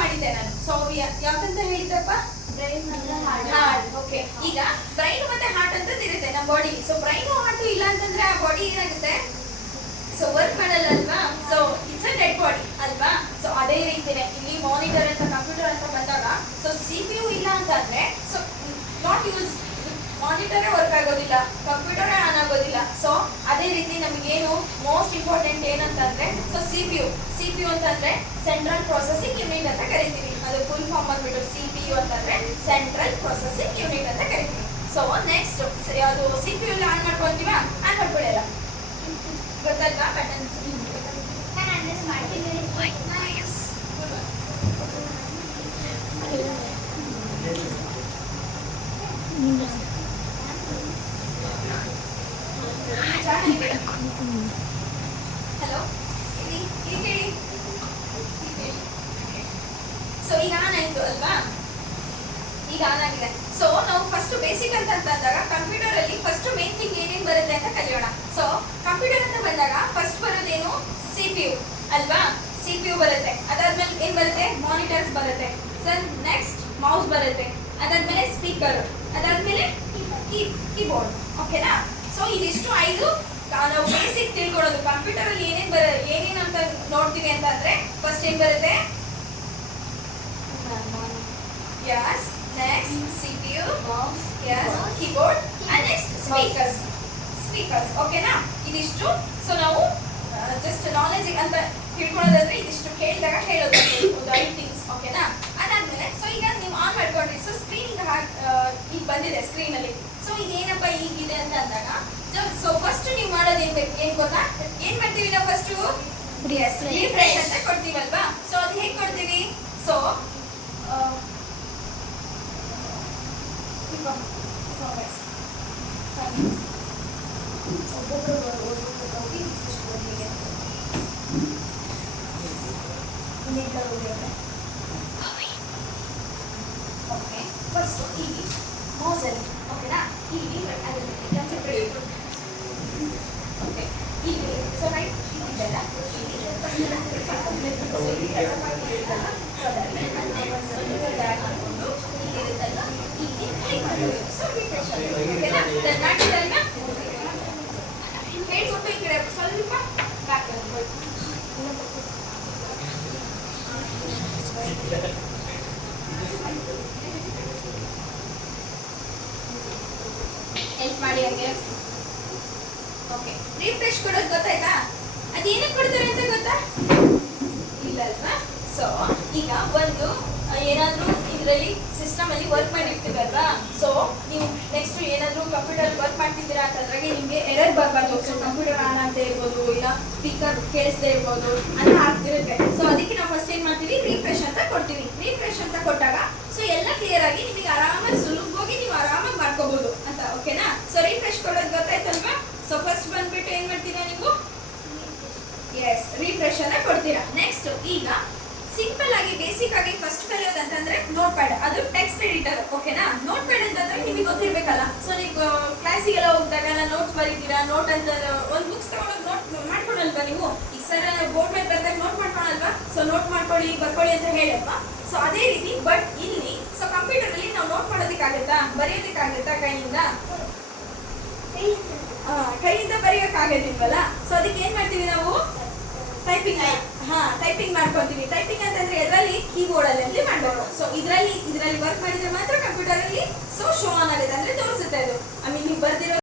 ಮಾಡಿದ್ದೆ ನಾನು. ಸೊ ಯಾಕಂತ ಹೇಳಿದಪ್ಪ, ಹಾರ್ಟ್. ಓಕೆ, ಈಗ ಬ್ರೈನ್ ಮತ್ತೆ ಹಾರ್ಟ್ ಅಂತ ಇರುತ್ತೆ ನಮ್ಮ ಬಾಡಿ. ಸೊ ಬ್ರೈನ್ ಹಾರ್ಟ್ ಇಲ್ಲ ಅಂತಂದ್ರೆ ಆ ಬಾಡಿ ಏನಾಗುತ್ತೆ, ಸೊ ವರ್ಕ್ ಮಾಡಲ್ಲ ಅಲ್ವಾ. So it's a dead body ಅಲ್ವಾ. ಸೊ ಅದೇ ರೀತಿನೇ ಇಲ್ಲಿ ಮಾನಿಟರ್ ಅಂತ ಕಂಪ್ಯೂಟರ್ ಅಂತ ಬಂದಾಗ, ಸೊ CPU ಇಲ್ಲ ಅಂತಂದ್ರೆ ಸೊ ನಾಟ್ ಯೂಸ್, ಮಾನಿಟರೇ ವರ್ಕ್ ಆಗೋದಿಲ್ಲ, ಕಂಪ್ಯೂಟರೇ ಆನ್ ಆಗೋದಿಲ್ಲ. ಸೊ ಅದೇ ರೀತಿ ನಮಗೇನು ಮೋಸ್ಟ್ ಇಂಪಾರ್ಟೆಂಟ್ ಏನಂತಂದ್ರೆ, ಸೊ CPU ಅಂತಂದ್ರೆ ಸೆಂಟ್ರಲ್ ಪ್ರೊಸೆಸಿಂಗ್ ಯೂನಿಟ್ ಅಂತ ಕರಿತೀವಿ. ಅದು ಫುಲ್ ಫಾರ್ಮ್ ಬಂದ್ಬಿಟ್ಟು CPU ಅಂತಂದ್ರೆ ಸೆಂಟ್ರಲ್ ಪ್ರೊಸೆಸಿಂಗ್ ಯೂನಿಟ್ ಅಂತ ಕರಿತೀವಿ. ಸೊ ನೆಕ್ಸ್ಟ್ ಅದು CPU ಎಲ್ಲ ಆನ್ ಮಾಡ್ಕೊಂತೀವ, ಆನ್ ಮಾಡ್ಕೊಳ್ಳಲ್ಲ, ಗೊತ್ತಲ್ವಾ ಬಟನ್ಸ್. ಹಲೋ, ಇಲ್ಲಿ ಕೇಳಿ. ಸೊ ಈಗ ಆನ್ ಆಯ್ತು ಅಲ್ವಾ, ಈಗ ಆನ್ ಆಗಿದೆ. ಸೊ ನಾವು ಫಸ್ಟ್ ಬೇಸಿಕ್ ಅಂತ ಅಂದಾಗ ಕಂಪ್ಯೂಟರ್ ಅಲ್ಲಿ ಫಸ್ಟ್ ಮೇನ್ ಥಿಂಗ್ ಏನೇನು ಬರುತ್ತೆ ಅಂತ ಕಲಿಯೋಣ. ಸೊ ಕಂಪ್ಯೂಟರ್ ಅಂತ ಬಂದಾಗ ಫಸ್ಟ್ ಬರೋದೇನು, CPU ಅಲ್ವಾ. CPU ಬರುತ್ತೆ, ಅದಾದ್ಮೇಲೆ ಏನ್ ಬರುತ್ತೆ, ಮಾನಿಟರ್ಸ್ ಬರುತ್ತೆ. ಸರ್ ನೆಕ್ಸ್ಟ್ ಮೌಸ್ ಬರುತ್ತೆ, ಅದಾದ್ಮೇಲೆ ಸ್ಪೀಕರ್, ಅದಾದ್ಮೇಲೆ ಕೀಬೋರ್ಡ್. ಓಕೆನಾ. ಸೊ ಇದಿಷ್ಟು 5 ನಾವು ಬೇಸಿಕ್ ತಿಳ್ಕೊಳ್ಳೋದು. ಕಂಪ್ಯೂಟರ್ ಅಲ್ಲಿ ಏನೇನು ಅಂತ ನೋಡ್ತೀವಿ ಅಂತಂದ್ರೆ ಫಸ್ಟ್ ಏನ್ ಬರುತ್ತೆ, yes, next CPU, yes, keyboard, and next speakers. ಓಕೆನಾ. ಇದಿಷ್ಟು ಸೊ ನಾವು ಜಸ್ಟ್ ನಾಲೆಜ್ ಅಂತ ತಿಳ್ಕೊಳ್ಳೋದಾದ್ರೆ ಇದಿಷ್ಟು ಕೇಳಿದಾಗ ಹೇಳೋದು 5 ಥಿಂಗ್ಸ್. ಓಕೆನಾ. ಅದಾದ್ಮೇಲೆ ಸೊ ಈಗ ನೀವು ಆನ್ ಮಾಡ್ಕೊಂಡ್ರಿ, ಸೊ ಸ್ಕ್ರೀನ್ ಈಗ ಬಂದಿದೆ ಸ್ಕ್ರೀನ್ ಅಲ್ಲಿ. ಸೊ ಇದೇನಪ್ಪ ಈಗಿದೆ ಅಂತ ಅಂದಾಗ, ಸೊ ಫಸ್ಟ್ ನೀವು ಮಾಡೋದು ಏನ್ ಗೊತ್ತಾ, ಏನ್ ಮಾಡ್ತೀವಿ ನಾವು ಫಸ್ಟ್ ರಿಫ್ರೆಶ್ ಅಂತ ಕೊಡ್ತೀವಲ್ವಾ. ಸೊ ಅದು ಹೇಗೆ ಕೊಡ್ತೀವಿ, ಸೊ ಓಕೆ, ಫಸ್ಟ್ ಇಲ್ಲಿ ಮೌಸಲ್ಲಿ, ಓಕೆನಾ, ಇಲ್ಲಿ ಓಕೆ, ಇಲ್ಲಿ ಸೊ ರೈಟ್ ಇದೆಲ್ಲ ಹೇಳ್ಕೊಟ್ಟು ಈ ಕಡೆ ಸ್ವಲ್ಪ ಬ್ಯಾಕ್ ಹೆಲ್ಪ್ ಮಾಡಿ ಹಂಗೆ. ಓಕೆ, ರಿಫ್ರೆಶ್ ಕೊಡೋದು ಗೊತ್ತಾಯ್ತಾ, ಅದೇನಕ್ಕೆ ಕೊಡ್ತಾರೆ ಅಂತ ಗೊತ್ತಾ, ಇಲ್ಲ ಅಲ್ವಾ. ಸೊ ಈಗ ಒಂದು ಏನಾದರೂ ಇದರಲ್ಲಿ ಸಿಸ್ಟಮ್ ಅಲ್ಲಿ ವರ್ಕ್ ಮಾಡಿರ್ತೀವಲ್ವಾ. ಸೊ ನೀವು ನೆಕ್ಸ್ಟ್ ಏನಾದರೂ ಕಂಪ್ಯೂಟರ್ ವರ್ಕ್ ಮಾಡ್ತಿದ್ದೀರಾ ಅಂತಂದ್ರೆ ನಿಮಗೆ ಎರರ್ ಬರಬಾರ್ದು. ಸೊ ಕಂಪ್ಯೂಟರ್ ಆನ್ ಆಗದೆ ಇರ್ಬೋದು, ಇಲ್ಲ ಸ್ಪೀಕರ್ ಕೇಳಿಸದೇ ಇರ್ಬೋದು ಅಂತ ಆಗ್ತಿರುತ್ತೆ. ಸೊ ಅದಕ್ಕೆ ನಾವು ಫಸ್ಟ್ ಏನ್ ಮಾಡ್ತೀವಿ, ರಿಫ್ರೆಶ್ ಅಂತ ಕೊಡ್ತೀವಿ. ರಿಫ್ರೆಶ್ ಅಂತ ಕೊಟ್ಟಾಗ ಸೊ ಎಲ್ಲ ಕ್ಲಿಯರ್ ಆಗಿ ನಿಮಗೆ ಆರಾಮಾಗಿ ಸುಲಭವಾಗಿ ನೀವು ಆರಾಮಾಗಿ ಮಾಡ್ಕೋಬಹುದು ಅಂತ. ಓಕೆನಾ. ಸೊ ರಿಫ್ರೆಶ್ ಕೊಡೋದು ಗೊತ್ತಾಯ್ತಲ್ವಾ. ಸೊ ಫಸ್ಟ್ ಬಂದ್ಬಿಟ್ಟು ಏನ್ ಮಾಡ್ತೀರಾ ನೀವು, ಎಸ್, ರಿಫ್ರೆಶ್ ಅನ್ನ ಕೊಡ್ತೀರಾ. ನೆಕ್ಸ್ಟ್ ಈಗ ಸಿಂಪಲ್ ಆಗಿ ಬೇಸಿಕ್ ಆಗಿ ಫಸ್ಟ್ ಕಲಿಯೋದು ಅಂತಂದ್ರೆ ನೋಟ್ ಪ್ಯಾಡ್, ಅದು ಟೆಕ್ಸ್ಟ್ ಎಡಿಟರ್. ಓಕೆನಾ. ನೋಟ್ ಪ್ಯಾಡ್ ಅಂತಂದ್ರೆ ನಿಮಗೆ ಗೊತ್ತಿರ್ಬೇಕಲ್ಲ. ಸೊ ನೀವು ಕ್ಲಾಸಿಗೆಲ್ಲ ಹೋಗಿದಾಗ ನೋಟ್ಸ್ ಬರೀತೀರಾ, ನೋಟ್ ಅಂತ ಒಂದು ಬುಕ್ಸ್ ತಗೊಂಡೋಗಿ ನೋಟ್ ಮಾಡ್ಕೊಳಲ್ವಾ ನೀವು. ಈಗ ಸರ್ ಬೋರ್ಡ್ ಮೇಲೆ ಬರ್ದಾಗ ನೋಟ್ ಮಾಡ್ಕೊಳಲ್ವಾ. ಸೊ ನೋಟ್ ಮಾಡ್ಕೊಳ್ಳಿ, ಬರ್ಕೊಳ್ಳಿ ಅಂತ ಹೇಳಲ್ವಾ. ಸೊ ಅದೇ ರೀತಿ ಬಟ್ ಇಲ್ಲಿ ಸೊ ಕಂಪ್ಯೂಟರ್ ಅಲ್ಲಿ ನಾವು ನೋಟ್ ಮಾಡೋದಕ್ಕಾಗತ್ತಾ, ಬರೆಯೋದಕ್ಕಾಗತ್ತಾ, ಕೈಯಿಂದ ಬರೆಯೋಕ್ಕಾಗೋದಿಲ್ವಲ್ಲ. ಸೊ ಅದಕ್ಕೆ ಏನ್ ಮಾಡ್ತೀವಿ ನಾವು, ಟೈಪಿಂಗ್ ಮಾಡ್ಕೊತೀವಿ. ಟೈಪಿಂಗ್ ಅಂತಂದ್ರೆ ಇದರಲ್ಲಿ ಕೀಬೋರ್ಡ್ ಅಲ್ಲಿ ಮಾಡಬೇಕು. ಸೊ ಇದರಲ್ಲಿ ವರ್ಕ್ ಮಾಡಿದ್ರೆ ಮಾತ್ರ ಕಂಪ್ಯೂಟರ್ ಅಲ್ಲಿ ಸೊ ಶೋ ಆನ್